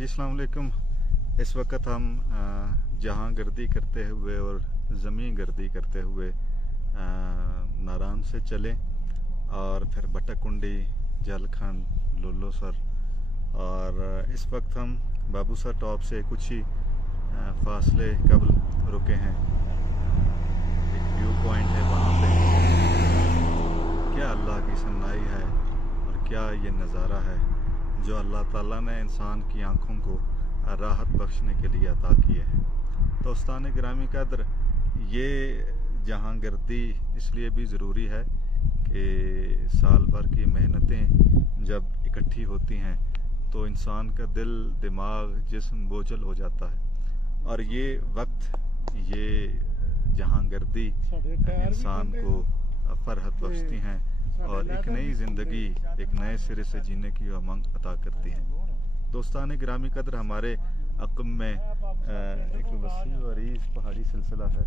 जी अस्सलाम वालेकुम। इस वक्त हम जहां गर्दी करते हुए और ज़मीन गर्दी करते हुए नारान से चले और फिर बटकुंडी, जलखंड, लुल्लोसर और इस वक्त हम बाबूसर टॉप से कुछ ही फासले कबल रुके हैं। एक व्यू पॉइंट है वहाँ पे। क्या अल्लाह की सन्नाई है और क्या ये नज़ारा है जो अल्लाह ताला ने इंसान की आँखों को राहत बख्शने के लिए अता किए हैं। दोस्तान गिरामी कदर, ये जहांगर्दी इसलिए भी ज़रूरी है कि साल भर की मेहनतें जब इकट्ठी होती हैं तो इंसान का दिल, दिमाग, जिस्म बोझल हो जाता है और ये वक्त, ये जहांगर्दी इंसान को फरहत बख्शती हैं और एक नई ज़िंदगी, एक नए सिरे से जीने की उमंग अता करती हैं। दोस्तान गिरामी कदर, हमारे अक़ब में एक वसी व अरीज़ पहाड़ी सिलसिला है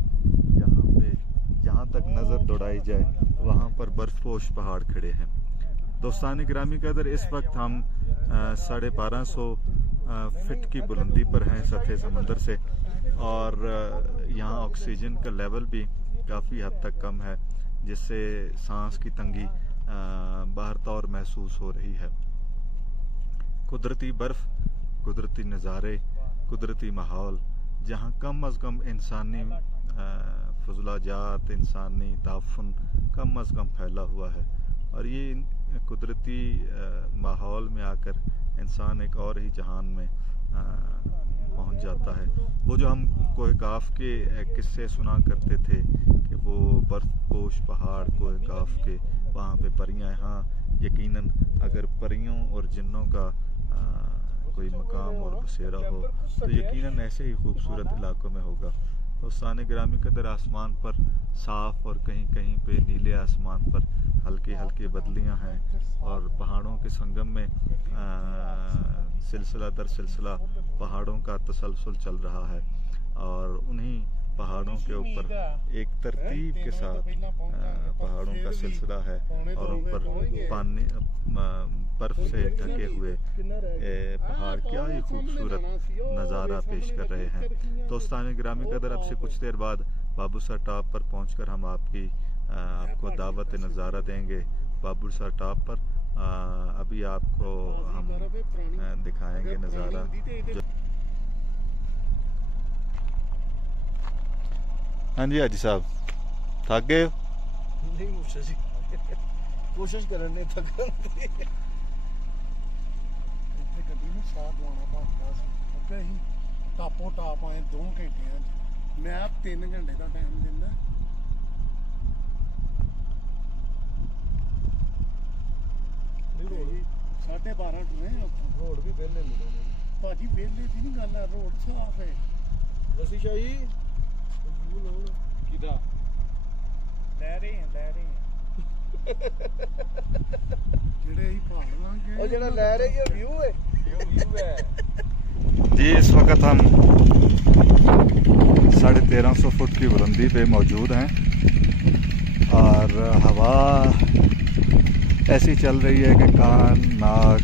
जहाँ तक नज़र दौड़ाई जाए वहाँ पर बर्फ़पोश पहाड़ खड़े हैं। दोस्तान गिरामी कदर, इस वक्त हम 1250 फीट की बुलंदी पर हैं सतह समंदर से और यहाँ ऑक्सीजन का लेवल भी काफ़ी हद तक कम है, जिससे सांस की तंगी बाहर तौर महसूस हो रही है। कुदरती बर्फ़, कुदरती नज़ारे, कुदरती माहौल जहाँ कम अज़ कम इंसानी फजलाजात, इंसानी ताफुन कम अज़ कम फैला हुआ है और ये कुदरती माहौल में आकर इंसान एक और ही जहान में पहुंच जाता है। वो जो हम कोह काफ के किस्से सुना करते थे कि वो बर्फ़पोश पहाड़ कोह काफ के, वहाँ पे परियां हैं। हाँ, यकीनन अगर परियों और जिन्नों का कोई मकाम और बसेरा हो तो यकीनन ऐसे ही खूबसूरत इलाकों में होगा। तो साने गिरामी कदर, आसमान पर साफ़ और कहीं कहीं पे नीले आसमान पर हल्की हल्की बदलियां हैं और पहाड़ों के संगम में सिलसिला दर सिलसिला पहाड़ों का तसलसल चल रहा है और उन्हीं पहाड़ों के ऊपर एक तरतीब के साथ पहाड़ों का सिलसिला है और उन पर पानी, बर्फ़ से ढके हुए पहाड़ क्या ही खूबसूरत नज़ारा पेश कर रहे हैं। दोस्तान गिरामी कदर, अब से कुछ देर बाद बाबूसर टॉप पर पहुंचकर हम आपको दावत नज़ारा देंगे बाबूसर टॉप पर। अभी आपको हम दिखाएंगे नज़ारा। हाँ जी हाजी साहब, थक गए? नहीं, कोशिश करने थकन टापो टाप आए 2 घंटे, मैं 3 घंटे का टाइम देना। साढ़े 12 टुरे रोड भी वेले मिले भाजी, वेले की नहीं गल है, रोड साफ है। रसी शाही किदा ले रहे हैं जेड़े ही पहाड़ लांगे और जेड़ा ले रहे ये व्यू है जी। इस वक्त हम 1350 फुट की बुलंदी पे मौजूद हैं और हवा ऐसी चल रही है कि कान, नाक,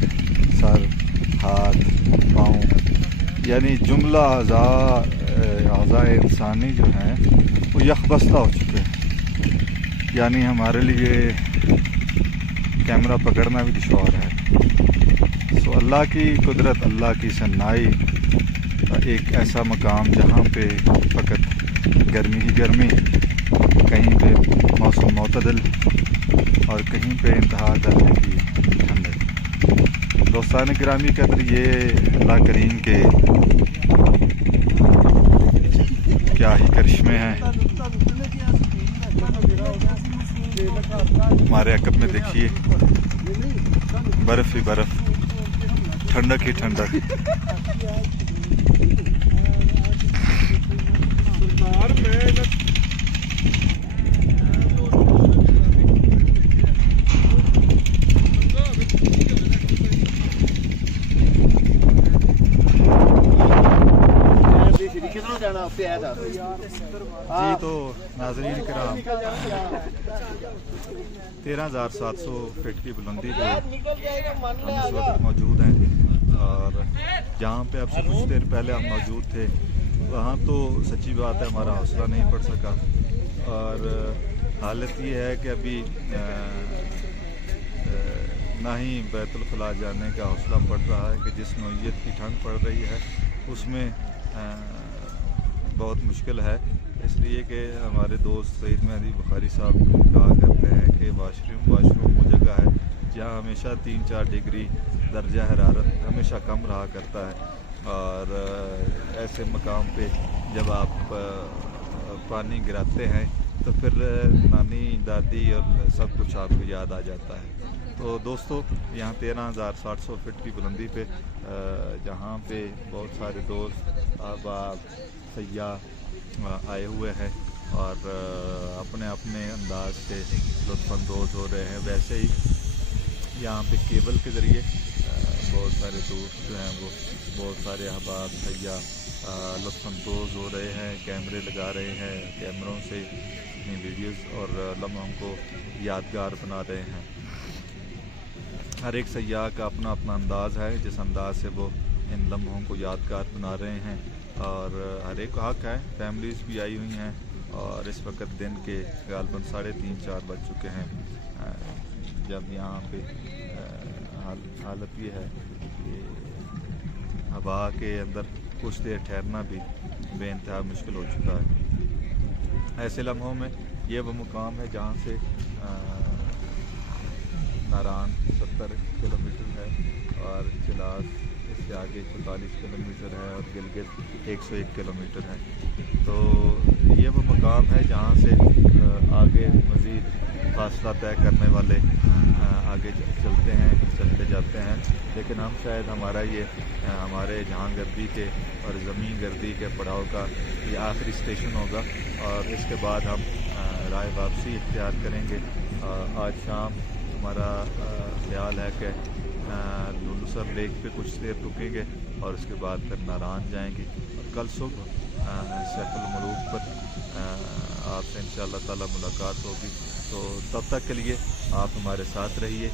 सर, हाथ, पाँव यानी जुमला अज़ाए इंसानी जो हैं वो यकबस्ता हो चुके हैं। यानी हमारे लिए कैमरा पकड़ना भी दुश्वार है। सो अल्लाह की कुदरत, अल्लाह की सन्नाई, एक ऐसा मकाम जहाँ पे फ़कत गर्मी ही गर्मी, कहीं पे मौसम मोतदल और कहीं पे इंतहा करने की ठंडक। दोस्तान गिरामी कदर, ये अल्लाह करीम के क्या ही करिश्मे हैं। हमारे अक़ब में देखिए बर्फ़ ही बर्फ़, ठंडक ही ठंडक। जी तो नाज़रीन किराम, 13,700 फीट की बुलंदी पर हम इस वक्त मौजूद हैं اور جہاں پہ اب سے کچھ دیر پہلے ہم موجود تھے وہاں تو سچی بات ہے ہمارا حوصلہ نہیں پڑ سکا، اور حالت یہ ہے کہ ابھی نہ ہی بیت الخلاء جانے کا حوصلہ پڑ رہا ہے کہ جس نوعیت کی ٹھنڈ پڑ رہی ہے اس میں بہت مشکل ہے، اس لیے کہ ہمارے دوست سعید مہدی بخاری صاحب کہا کرتے ہیں کہ واش روم وہ جگہ ہے جہاں ہمیشہ 3-4 ڈگری درجہ حرارت ہمیشہ کم رہا کرتا ہے، اور ایسے مقام پہ جب آپ پانی گراتے ہیں تو پھر نانی دادی اور سب کچھ آپ کو یاد آ جاتا ہے۔ تو دوستو یہاں 13,700 فٹ کی بلندی پہ جہاں پہ بہت سارے دوست احباب سیاح آئے ہوئے ہیں اور اپنے اپنے انداز سے لطف اندوز ہو رہے ہیں، ویسے ہی یہاں پہ کیبل کے ذریعے بہت سارے دوست جو ہیں وہ بہت سارے احباب سیاح لطف اندوز ہو رہے ہیں، کیمرے لگا رہے ہیں، کیمروں سے اپنی ویڈیوز اور لمحوں کو یادگار بنا رہے ہیں۔ ہر ایک سیاح کا اپنا اپنا انداز ہے جس انداز سے وہ ان لمحوں کو یادگار بنا رہے ہیں، اور ہر ایک کا حق ہے، فیملیز بھی آئی ہوئی ہیں، اور اس وقت دن کے غالباً 3:30-4 بج چکے ہیں، جب یہاں پہ حالت یہ ہے کہ ہوا کے اندر کچھ دیر ٹھہرنا بھی بے انتہا مشکل ہو چکا ہے۔ ایسے لمحوں میں یہ وہ مقام ہے جہاں سے ناران 70 کلومیٹر ہے اور چلاس اس سے آگے 44 کلومیٹر ہے اور گلگت 101 کلومیٹر ہے۔ تو یہ وہ مقام ہے جہاں سے آگے مزید فاصلہ طے کرنے والے آگے چلتے جاتے ہیں، لیکن ہم شاید ہمارے جہاں گردی کے اور زمین گردی کے پڑاؤ کا یہ آخری اسٹیشن ہوگا، اور اس کے بعد ہم راہ واپسی اختیار کریں گے۔ آج شام ہمارا خیال ہے کہ لولوسر لیک پہ کچھ دیر رکیں گے اور اس کے بعد پھر ناران جائیں گے، اور کل صبح سیف الملوک پر آپ سے انشاءاللہ تعالی ملاقات ہوگی۔ تو تب تک کے لیے آپ ہمارے ساتھ رہیے۔